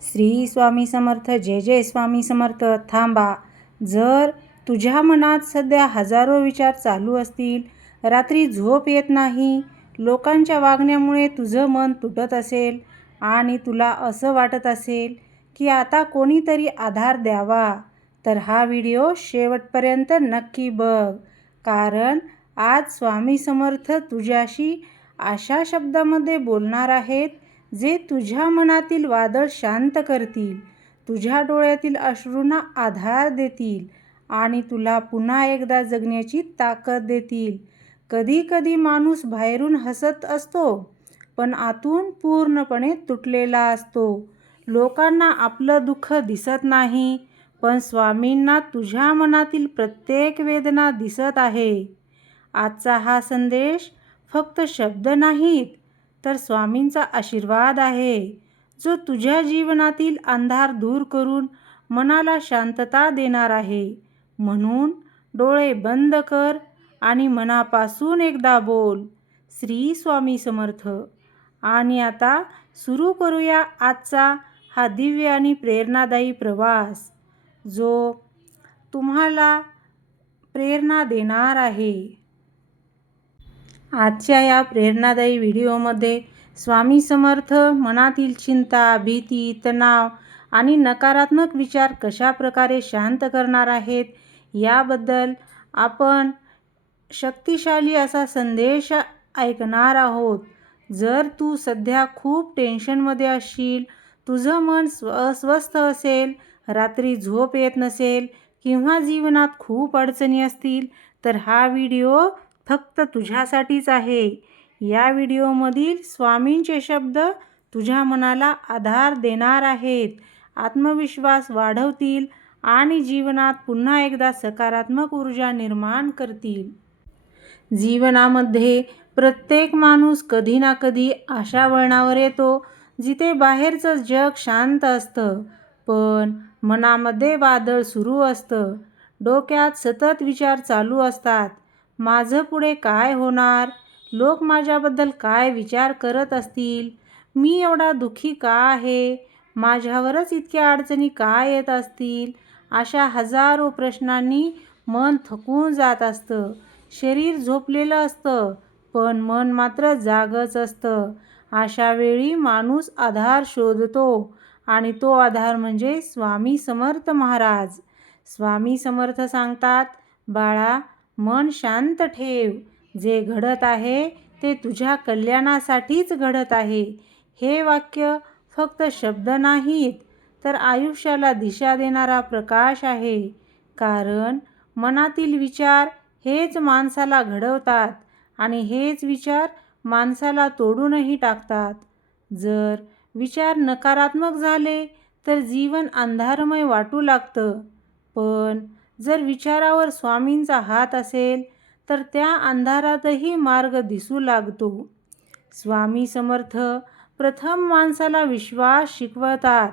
श्री स्वामी समर्थ. जय जय स्वामी समर्थ. थांबा. जर तुझ्या मनात सध्या हजारो विचार चालू असतील, रात्री झोप येत नाही, लोकांच्या वागण्यामुळे तुझं मन तुटत असेल आणि तुला असं वाटत असेल की आता कोणीतरी आधार द्यावा, तर हा व्हिडिओ शेवटपर्यंत नक्की बघ. कारण आज स्वामी समर्थ तुझ्याशी अशा शब्दामध्ये बोलणार आहेत जे तुझ्या मनातील वादळ शांत करतील, तुझ्या डोळ्यातील अश्रूंना आधार देतील आणि तुला पुन्हा एकदा जगण्याची ताकद देतील. कधी कधी माणूस बाहेरून हसत असतो, पण आतून पूर्णपणे तुटलेला असतो. लोकांना आपलं दुःख दिसत नाही, पण स्वामींना तुझ्या मनातील प्रत्येक वेदना दिसत आहे. आजचा हा संदेश फक्त शब्द नाहीत, तर स्वामींचा आशीर्वाद आहे, जो तुझ्या जीवनातील अंधार दूर करून मनाला शांतता देणार आहे. म्हणून डोळे बंद कर आणि मनापासून एकदा बोल, श्री स्वामी समर्थ. आणि आता सुरू करूया आजचा हा दिव्य आणि प्रेरणादायी प्रवास, जो तुम्हाला प्रेरणा देणार आहे. आजच्या या प्रेरणादायी व्हिडिओमध्ये स्वामी समर्थ मनातील चिंता, भीती, तणाव आणि नकारात्मक विचार कशा प्रकारे शांत करणार आहेत, याबद्दल आपण शक्तिशाली असा संदेश ऐकणार आहोत. जर तू सध्या खूप टेन्शनमध्ये असशील, तुझं मन अस्वस्थ असेल, रात्री झोप येत नसेल किंवा जीवनात खूप अडचणी असतील, तर हा व्हिडिओ फक्त तुझ्यासाठीच आहे. या व्हिडिओमधील स्वामींचे शब्द तुझ्या मनाला आधार देणार आहेत, आत्मविश्वास वाढवतील आणि जीवनात पुन्हा एकदा सकारात्मक ऊर्जा निर्माण करतील. जीवनामध्ये प्रत्येक माणूस कधी ना कधी अशा वळणावर येतो जिथे बाहेरचं जग शांत असतं, पण मनामध्ये वादळ सुरू असतं. डोक्यात सतत विचार चालू असतात. माझं पुढे काय होणार? लोक माझ्याबद्दल काय विचार करत असतील? मी एवढा दुःखी का आहे? माझ्यावरच इतक्या अडचणी का येत असतील? अशा हजारो प्रश्नांनी मन थकून जात असतं. शरीर झोपलेलं असतं, पण मन मात्र जागच असतं. अशा वेळी माणूस आधार शोधतो आणि तो आधार म्हणजे स्वामी समर्थ महाराज. स्वामी समर्थ सांगतात, बाळा, मन शांत ठेव. जे घडत आहे ते तुझ्या कल्याणासाठीच घडत आहे. हे वाक्य फक्त शब्द नाहीत, तर आयुष्याला दिशा देणारा प्रकाश आहे. कारण मनातील विचार हेच माणसाला घडवतात आणि हेच विचार माणसाला तोडूनही टाकतात. जर विचार नकारात्मक झाले तर जीवन अंधारमय वाटू लागतं, पण जर विचारावर स्वामींचा हात असेल तर त्या अंधारातही मार्ग दिसू लागतो. स्वामी समर्थ प्रथम माणसाला विश्वास शिकवतात,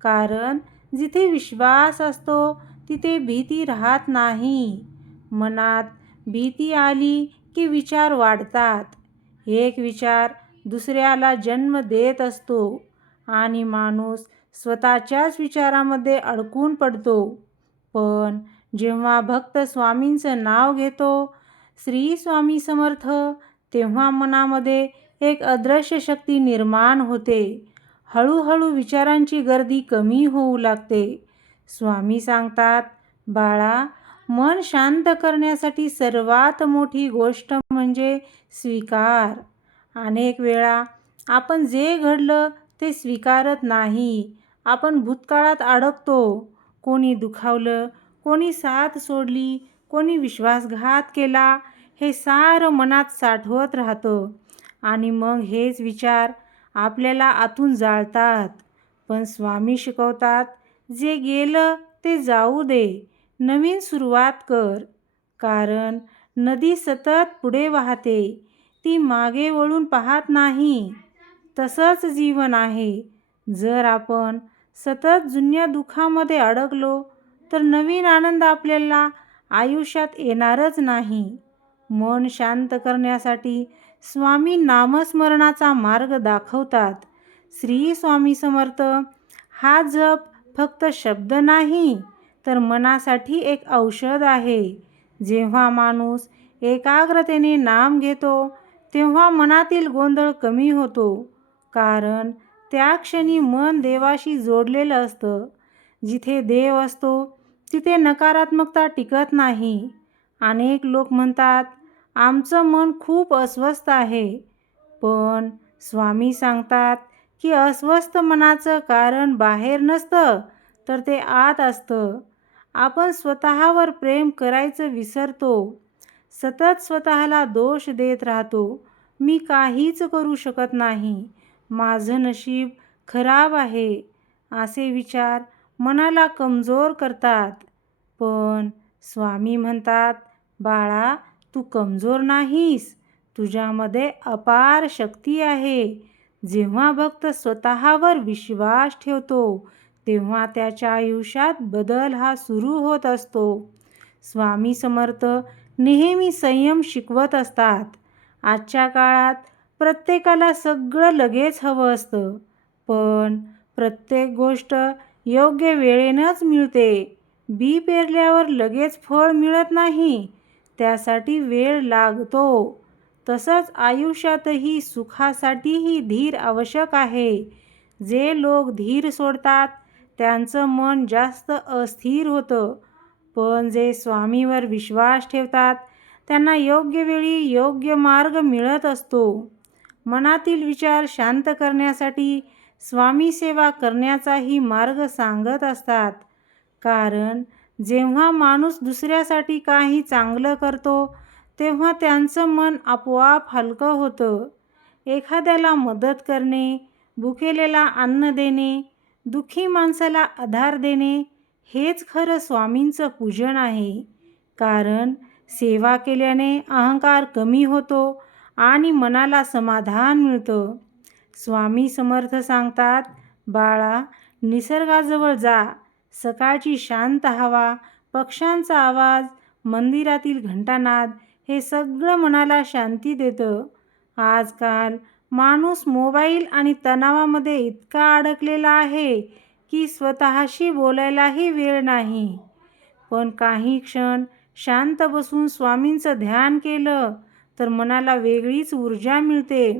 कारण जिथे विश्वास असतो तिथे भीती राहत नाही. मनात भीती आली की विचार वाढतात. एक विचार दुसऱ्याला जन्म देत असतो आणि माणूस स्वतःच्याच विचारामध्ये अडकून पडतो. पण जेव्हा भक्त स्वामींचं नाव घेतो, श्री स्वामी समर्थ, तेव्हा मनामध्ये एक अदृश्य शक्ती निर्माण होते. हळूहळू विचारांची गर्दी कमी होऊ लागते. स्वामी सांगतात, बाळा, मन शांत करण्यासाठी सर्वात मोठी गोष्ट म्हणजे स्वीकार. अनेक वेळा आपण जे घडलं ते स्वीकारत नाही. आपण भूतकाळात अडकतो. कोणी दुखावलं, कोणी साथ सोडली, कोणी विश्वासघात केला, हे सारं मनात साठवत राहतं आणि मग हेच विचार आपल्याला आतून जाळतात. पण स्वामी शिकवतात, जे गेलं ते जाऊ दे, नवीन सुरुवात कर. कारण नदी सतत पुढे वाहते, ती मागे वळून पाहत नाही. तसंच जीवन आहे. जर आपण सतत जुन्या दुःखामध्ये अडकलो तर नवीन आनंद आपल्याला आयुष्यात येणारच नाही. मन शांत करण्यासाठी स्वामी नामस्मरणाचा मार्ग दाखवतात. श्री स्वामी समर्थ हा जप फक्त शब्द नाही, तर मनासाठी एक औषध आहे. जेव्हा माणूस एकाग्रतेने नाम घेतो, तेव्हा मनातील गोंधळ कमी होतो. कारण त्या क्षणी मन देवाशी जोडलेलं असतं. जिथे देव असतो, तिथे नकारात्मकता टिकत नाही. अनेक लोक म्हणतात, आमचं मन खूप अस्वस्थ आहे. पण स्वामी सांगतात की अस्वस्थ मनाचं कारण बाहेर नसतं, तर ते आत असतं. आपण स्वतःवर प्रेम करायचं विसरतो. सतत स्वतःला दोष देत राहतो. मी काहीच करू शकत नाही, माझं नशीब खराब आहे, असे विचार मनाला कमजोर करतात. पण स्वामी म्हणतात, बाळा, तू कमजोर नाहीस. तुझ्यामध्ये अपार शक्ती आहे. जेव्हा भक्त स्वतःवर विश्वास ठेवतो, तेव्हा त्याच्या आयुष्यात बदल हा सुरू होत असतो. स्वामी समर्थ नेहमी संयम शिकवत असतात. आजच्या काळात प्रत्येकाला सगळं लगेच हवं असतं, पण प्रत्येक गोष्ट योग्य वेळेनंच मिळते. बी पेरल्यावर लगेच फळ मिळत नाही, त्यासाठी वेळ लागतो. तसंच आयुष्यातही सुखासाठीही धीर आवश्यक आहे. जे लोक धीर सोडतात, त्यांचं मन जास्त अस्थिर होतं. पण जे स्वामीवर विश्वास ठेवतात, त्यांना योग्य वेळी योग्य मार्ग मिळत असतो. मनातील विचार शांत करण्यासाठी स्वामी सेवा करण्याचाही मार्ग सांगत असतात. कारण जेव्हा माणूस दुसऱ्यासाठी काही चांगलं करतो, तेव्हा त्यांचं मन आपोआप हलकं होतं. एखाद्याला मदत करणे, भुकेलेला अन्न देणे, दुःखी माणसाला आधार देणे, हेच खरं स्वामींचं पूजन आहे. कारण सेवा केल्याने अहंकार कमी होतो आणि मनाला समाधान मिळतं. स्वामी समर्थ सांगतात, बाळा, निसर्गाजवळ जा. सकाळची शांत हवा, पक्ष्यांचा आवाज, मंदिरातील घंटानाद हे सगळं मनाला शांती देतं. आजकाल माणूस मोबाईल आणि तणावामध्ये इतका अडकलेला आहे की स्वतःशी बोलायलाही वेळ नाही. पण काही क्षण शांत बसून स्वामींचं ध्यान केलं तर मनाला वेगळीच ऊर्जा मिळते.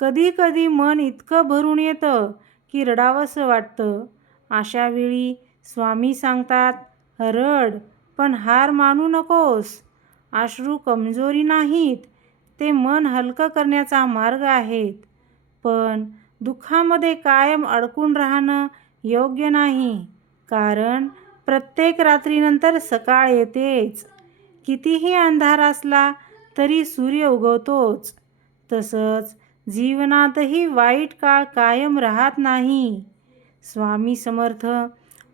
कधी कधी मन इतकं भरून येतं की रडावंसं वाटतं. अशा वेळी स्वामी सांगतात, रड, पण हार मानू नकोस. अश्रू कमजोरी नाहीत, ते मन हलकं करण्याचा मार्ग आहेत. पण दुःखामध्ये कायम अडकून राहणं योग्य नाही. कारण प्रत्येक रात्रीनंतर सकाळ येतेच. कितीही अंधार असला तरी सूर्य उगवतोच. तसंच जीवनातही वाईट काळ कायम राहत नाही. स्वामी समर्थ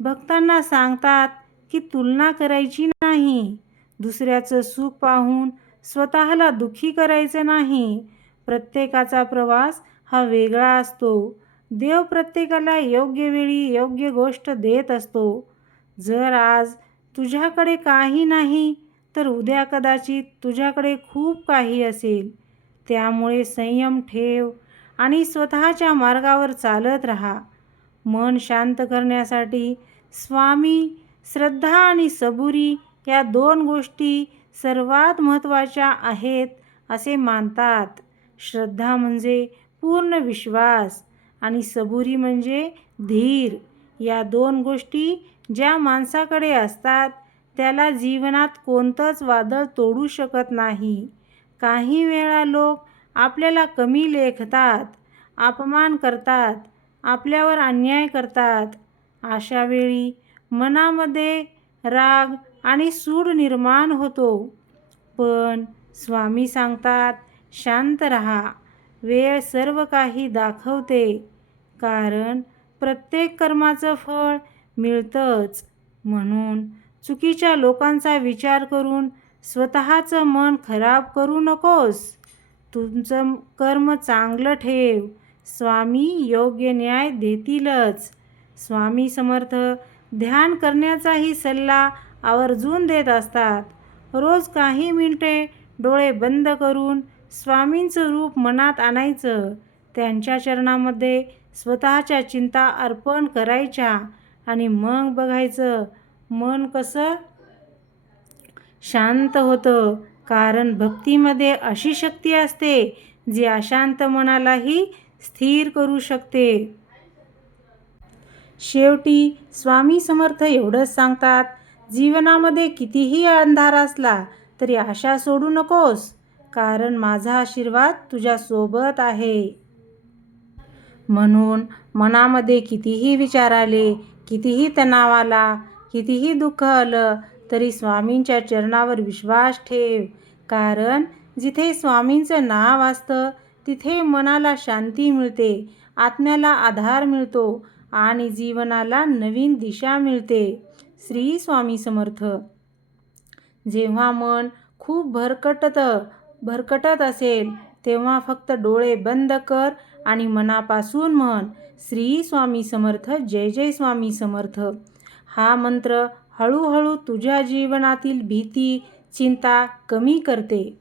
भक्तांना सांगतात की तुलना करायची नाही. दुसऱ्याचं सुख पाहून स्वतःला दुःखी करायचं नाही. प्रत्येकाचा प्रवास हा वेगळा असतो. देव प्रत्येकाला योग्य वेळी योग्य गोष्ट देत असतो. जर आज तुझ्याकडे काही नाही, तर उद्या कदाचित तुझ्याकडे खूप काही असेल. त्यामुळे संयम ठेव आणि स्वतःच्या मार्गावर चालत राहा. मन शांत करण्यासाठी स्वामी, श्रद्धा आणि सबुरी या 2 गोष्टी सर्वात महत्त्वाच्या आहेत असे मानतात. श्रद्धा म्हणजे पूर्ण विश्वास आणि सबुरी म्हणजे धीर. या 2 गोष्टी ज्या माणसाकडे असतात, त्याला जीवनात कोणतंच वादळ तोडू शकत नाही. काही वेळा लोक आपल्याला कमी लेखतात, अपमान करतात, आपल्यावर अन्याय करतात. अशा वेळी मनामध्ये राग आणि सूड निर्माण होतो. पण स्वामी सांगतात, शांत रहा. वेळ सर्व काही दाखवते. कारण प्रत्येक कर्माचं फळ मिळतंच. म्हणून चुकीच्या लोकांचा विचार करून स्वतःचं मन खराब करू नकोस. तुमचं कर्म चांगलं ठेव. स्वामी योग्य न्याय देतीलच. स्वामी समर्थ ध्यान करण्याचाही सल्ला आवर्जून देत असतात. रोज काही मिनिटे डोळे बंद करून स्वामींचं रूप मनात आणायचं. त्यांच्या चरणामध्ये स्वतःच्या चिंता अर्पण करायच्या आणि मग बघायचं मन कसं शांत होतं. कारण भक्तीमध्ये अशी शक्ती असते जी अशांत मनालाही स्थिर करू शकते. शेवटी स्वामी समर्थ एवढंच सांगतात, जीवनामध्ये कितीही अंधार असला तरी आशा सोडू नकोस, कारण माझा आशीर्वाद तुझ्यासोबत आहे. म्हणून मनामध्ये कितीही विचार आले, कितीही तणाव आला, कितीही दुःख आलं तरी स्वामींच्या चरणावर विश्वास ठेव. कारण जिथे स्वामींचं नाव असतं तिथे मनाला शांती मिळते, आत्म्याला आधार मिळतो आणि जीवनाला नवीन दिशा मिळते. श्री स्वामी समर्थ. जेव्हा मन खूप भरकटत असेल तेव्हा फक्त डोळे बंद कर आणि मनापासून म्हण, श्री स्वामी समर्थ, जय जय स्वामी समर्थ. हा मंत्र हळूहळू तुझ्या जीवनातील भीती, चिंता कमी करते.